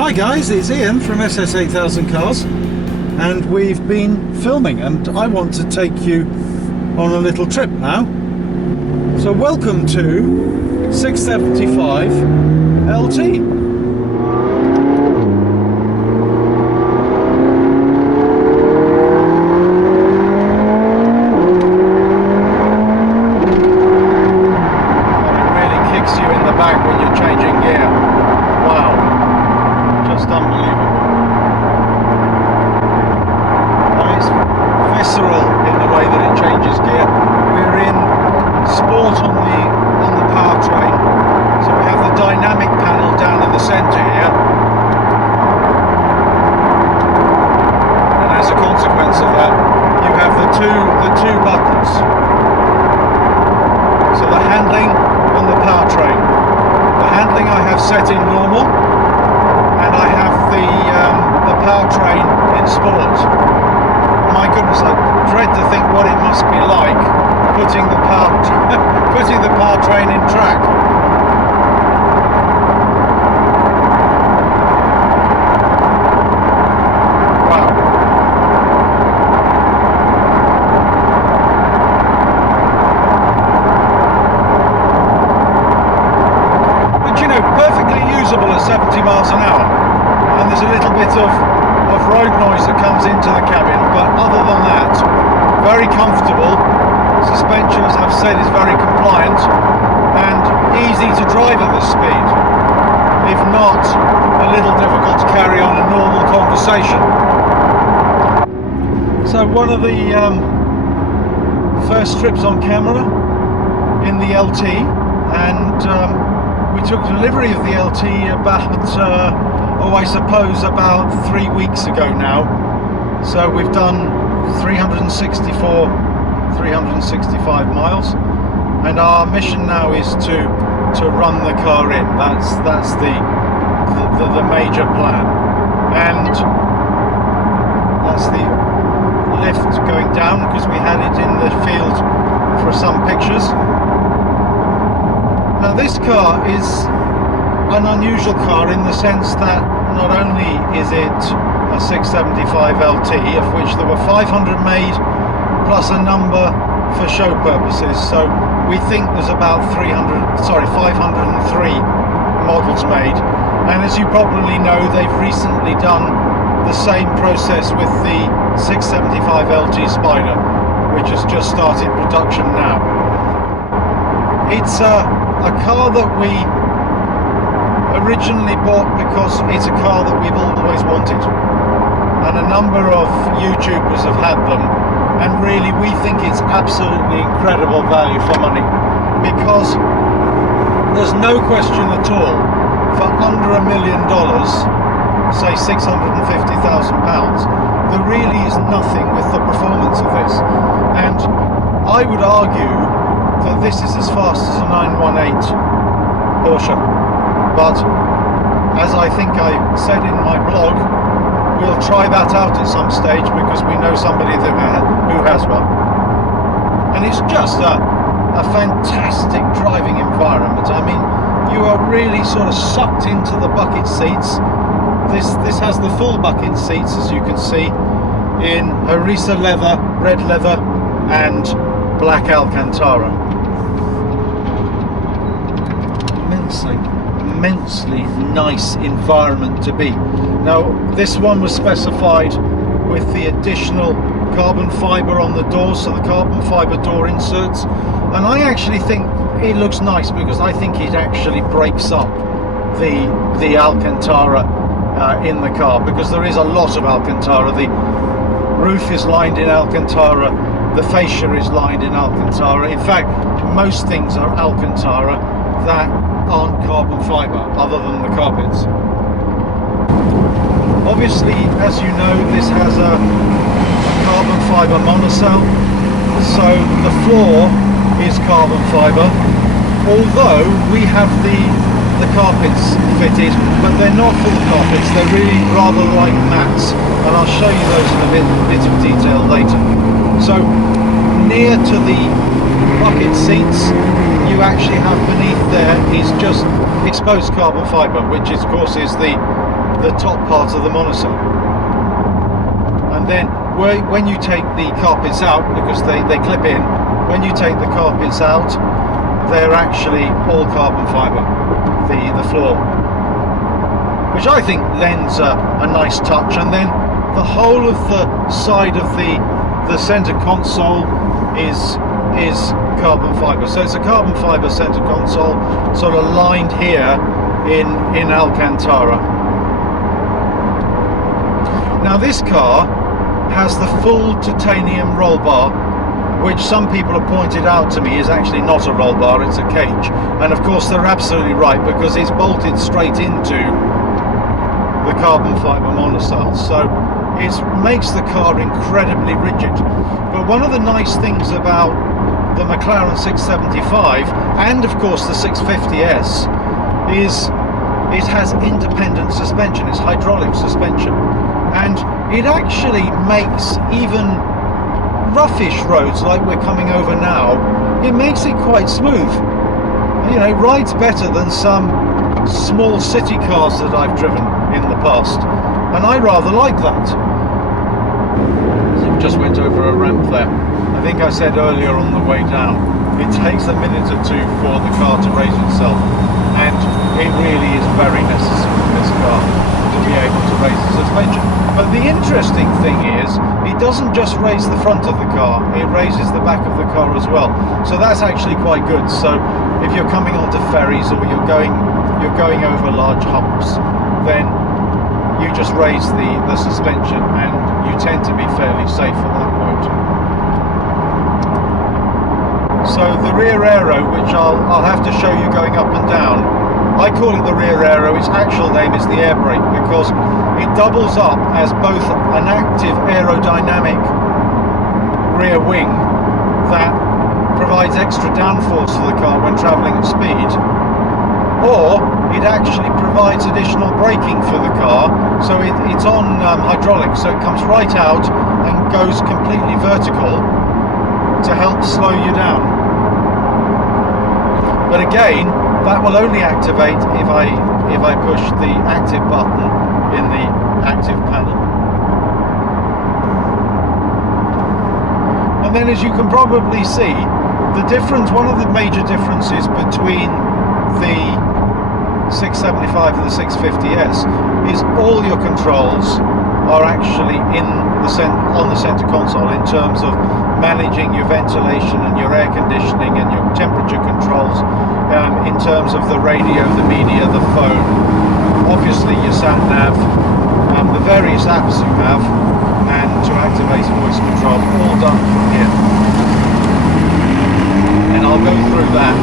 Hi guys, it's Ian from SS8000 Cars, and we've been filming, and I want to take you on a little trip now. So welcome to 675 LT. The two buttons. So the handling on the powertrain. The handling I have set in normal, and I have the powertrain in sport. My goodness, I dread to think what it must be like putting the powertrain in track. At 70 miles an hour, and there's a little bit of road noise that comes into the cabin, but other than that, very comfortable. Suspension, as I've said, is very compliant and easy to drive at this speed, if not a little difficult to carry on a normal conversation. So one of the first trips on camera in the LT, and we took delivery of the LT about, I suppose about 3 weeks ago now. So we've done 365 miles, and our mission now is to run the car in. That's the major plan, and that's the lift going down because we had it in the field for some pictures. Now this car is an unusual car in the sense that not only is it a 675 LT, of which there were 500 made plus a number for show purposes, so we think there's about 503 models made. And as you probably know, they've recently done the same process with the 675 LT Spyder, which has just started production now. It's a car that we originally bought because it's a car that we've always wanted, and a number of YouTubers have had them, and really we think it's absolutely incredible value for money, because there's no question at all, for under $1 million, say £650,000, there really is nothing with the performance of this. And I would argue that this is as fast as a 918 Porsche, but as I think I said in my blog, we'll try that out at some stage because we know somebody who has one, and it's just a fantastic driving environment. I mean, you are really sort of sucked into the bucket seats. This has the full bucket seats, as you can see, in Harissa leather, red leather and black Alcantara. Immensely nice environment to be. Now this one was specified with the additional carbon fibre on the doors, so the carbon fibre door inserts, and I actually think it looks nice because I think it actually breaks up the Alcantara in the car, because there is a lot of Alcantara. The roof is lined in Alcantara, the fascia is lined in Alcantara. In fact, most things are Alcantara that aren't carbon fibre, other than the carpets. Obviously, as you know, this has a carbon fibre monocell, so the floor is carbon fibre, although we have the carpets fitted, but they're not full carpets, they're really rather like mats, and I'll show you those in a bit of detail later. So near to the bucket seats, you actually have beneath there is just exposed carbon fibre, which of course is the the top part of the monocoque. And then when you take the carpets out, because they clip in, when you take the carpets out, they're actually all carbon fibre, the floor, which I think lends a nice touch. And then the whole of the side of the centre console is carbon fibre. So it's a carbon fibre centre console, sort of lined here in Alcantara. Now this car has the full titanium roll bar, which some people have pointed out to me is actually not a roll bar, it's a cage. And of course they're absolutely right, because it's bolted straight into the carbon fibre monocoque. So it makes the car incredibly rigid. But one of the nice things about the McLaren 675 and of course the 650S is it has independent suspension, it's hydraulic suspension, and it actually makes even roughish roads like we're coming over now, it makes it quite smooth. You know, it rides better than some small city cars that I've driven in the past, and I rather like that. So just went over a ramp there. I think I said earlier on the way down, it takes a minute or two for the car to raise itself, and it really is very necessary for this car to be able to raise the suspension. But the interesting thing is, it doesn't just raise the front of the car, it raises the back of the car as well. So that's actually quite good. So if you're coming onto ferries or you're going over large humps, then you just raise the suspension and you tend to be fairly safe at that point. So the rear aero, which I'll have to show you going up and down, I call it the rear aero. Its actual name is the air brake, because it doubles up as both an active aerodynamic rear wing that provides extra downforce to the car when travelling at speed, or it actually provides additional braking for the car. So it's on hydraulics, so it comes right out and goes completely vertical to help slow you down. But again, that will only activate if I push the active button in the active panel. And then, as you can probably see, the difference, one of the major differences between the 675 and the 650S is all your controls are actually on the center console, in terms of managing your ventilation and your air conditioning and your temperature controls, in terms of the radio, the media, the phone, obviously your sat nav, the various apps you have, and to activate voice control, all done from here. And I'll go through that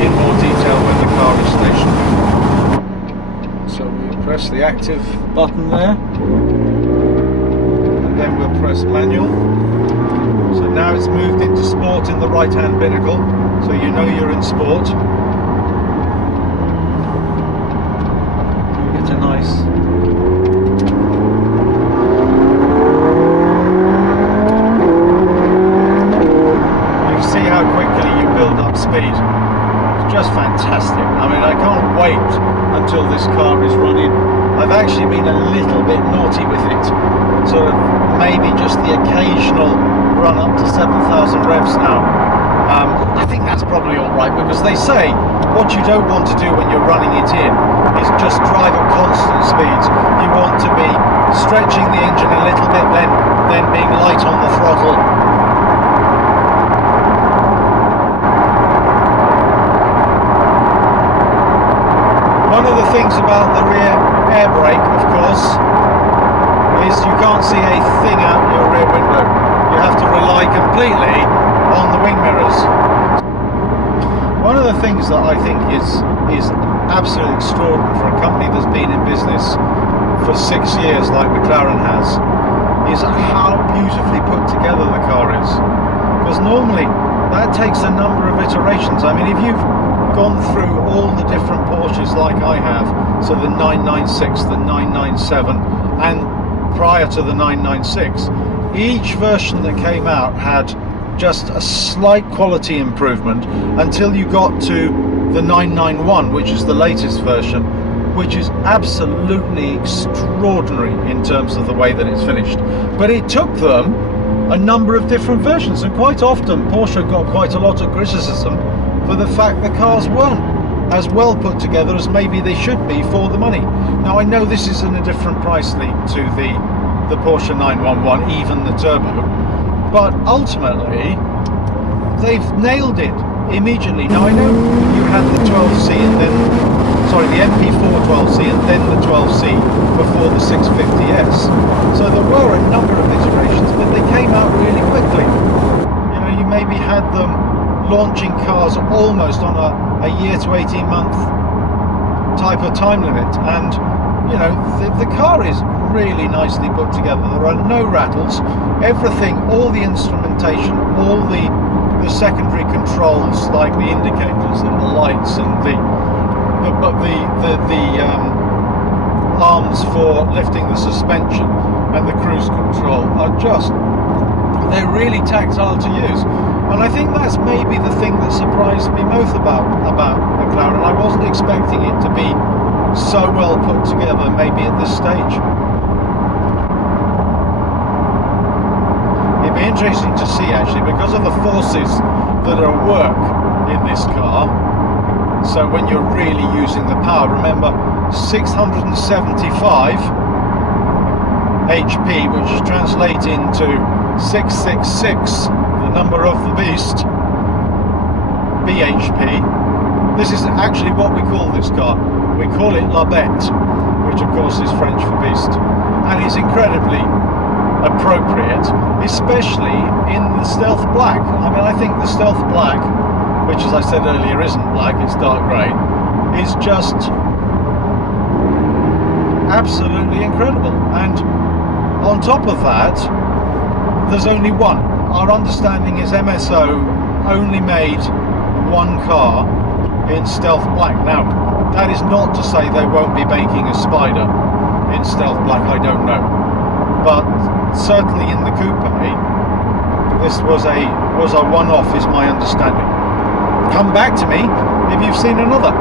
in more detail when the car is stationary. So we'll press the active button there, and then we'll press manual. So now it's moved into sport in the right hand binnacle, so you know you're in sport. You get a nice see how quickly you build up speed. It's just fantastic. I mean, I can't wait until this car is running. I've actually been a little bit naughty with it, sort of maybe just the occasional run up to 7,000 revs now. I think that's probably alright, because they say what you don't want to do when you're running it in is just drive at constant speeds. You want to be stretching the engine a little bit, then being light on the throttle. One of the things about the rear air brake, of course, is you can't see a thing out your rear window. You have to rely completely on the wing mirrors. One of the things that I think is absolutely extraordinary for a company that's been in business for 6 years like McLaren has, is how beautifully put together the car is. Because normally that takes a number of iterations. I mean, if you've gone through all the different Porsches like I have, so the 996, the 997, and prior to the 996, each version that came out had just a slight quality improvement until you got to the 991, which is the latest version, which is absolutely extraordinary in terms of the way that it's finished. But it took them a number of different versions, and quite often Porsche got quite a lot of criticism for the fact the cars weren't as well put together as maybe they should be for the money. Now I know this is in a different price league to the Porsche 911, even the turbo, but ultimately they've nailed it immediately. Now I know you had the 12C and then, sorry, the MP4 12C and then the 12C before the 650S. So there were a number of iterations, but they came out really quickly. You know, you maybe had them launching cars almost on a year to 18 month type of time limit, and you know, the car is really nicely put together. There are no rattles, everything, all the instrumentation, all the secondary controls like the indicators and the lights and the arms for lifting the suspension and the cruise control are just, they're really tactile to use. And I think that's maybe the thing that surprised me most about McLaren. I wasn't expecting it to be so well put together maybe at this stage. It'd be interesting to see actually, because of the forces that are at work in this car. So when you're really using the power, remember 675 HP, which translates into 666, the number of the beast, bhp. This is actually what we call this car. We call it La Bête, which of course is French for beast, and it's incredibly appropriate, especially in the Stealth Black. I mean, I think the Stealth Black, which as I said earlier isn't black, it's dark grey, is just absolutely incredible. And on top of that, there's only one. Our understanding is MSO only made one car in Stealth Black. Now, that is not to say they won't be making a Spyder in Stealth Black, I don't know. But certainly in the coupe, this was a one-off, is my understanding. Come back to me if you've seen another.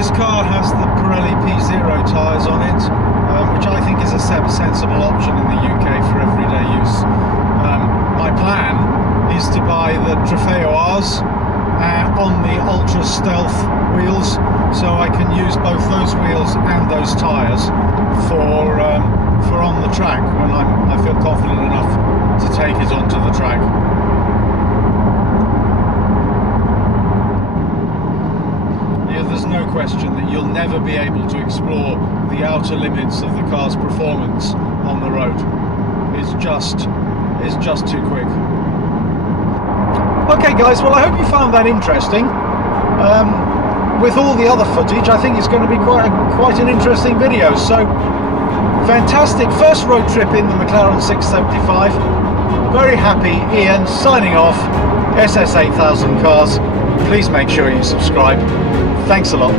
This car has the Pirelli P0 tyres on it, which I think is a sensible option in the UK for everyday use. My plan is to buy the Trofeo R's on the Ultra Stealth wheels, so I can use both those wheels and those tyres for on the track when I feel confident enough to take it onto the track. There's no question that you'll never be able to explore the outer limits of the car's performance on the road. It's just too quick. Okay guys, well I hope you found that interesting. With all the other footage, I think it's going to be quite an interesting video. So fantastic first road trip in the McLaren 675. Very happy. Ian signing off. SS8000 Cars. Please make sure you subscribe. Thanks a lot.